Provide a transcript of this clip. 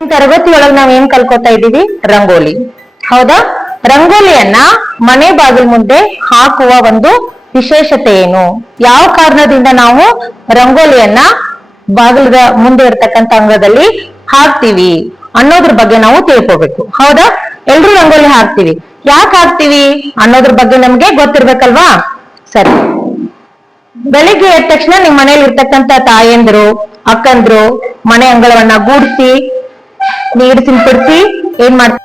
ತರಗತಿಯೊಳಗೆ ನಾವ್ ಏನ್ ಕಲ್ಕೋತಾ ಇದೀವಿ? ರಂಗೋಲಿ. ಹೌದಾ? ರಂಗೋಲಿಯನ್ನ ಮನೆ ಬಾಗಿಲ್ ಮುಂದೆ ಹಾಕುವ ಒಂದು ವಿಶೇಷತೆ ಏನು? ಯಾವ ಕಾರಣದಿಂದ ನಾವು ರಂಗೋಲಿಯನ್ನ ಬಾಗಿಲದ ಮುಂದೆ ಇರ್ತಕ್ಕಂಥ ಅಂಗಳದಲ್ಲಿ ಹಾಕ್ತಿವಿ ಅನ್ನೋದ್ರ ಬಗ್ಗೆ ನಾವು ತಿಳ್ಕೋಬೇಕು. ಹೌದಾ? ಎಲ್ರು ರಂಗೋಲಿ ಹಾಕ್ತಿವಿ. ಯಾಕೆ ಹಾಕ್ತಿವಿ ಅನ್ನೋದ್ರ ಬಗ್ಗೆ ನಮ್ಗೆ ಗೊತ್ತಿರ್ಬೇಕಲ್ವಾ? ಸರಿ, ಬೆಳಿಗ್ಗೆ ಎದ್ದ ತಕ್ಷಣ ನಿಮ್ ಮನೇಲಿ ಇರ್ತಕ್ಕಂಥ ತಾಯಂದ್ರು, ಅಕ್ಕಂದ್ರು ಮನೆ ಅಂಗಳವನ್ನ ಗೂಡಿಸಿ, ನೀರು ಸಿಂಪಡಿಸಿ ಏನ್ ಮಾಡ್ತಾರೆ?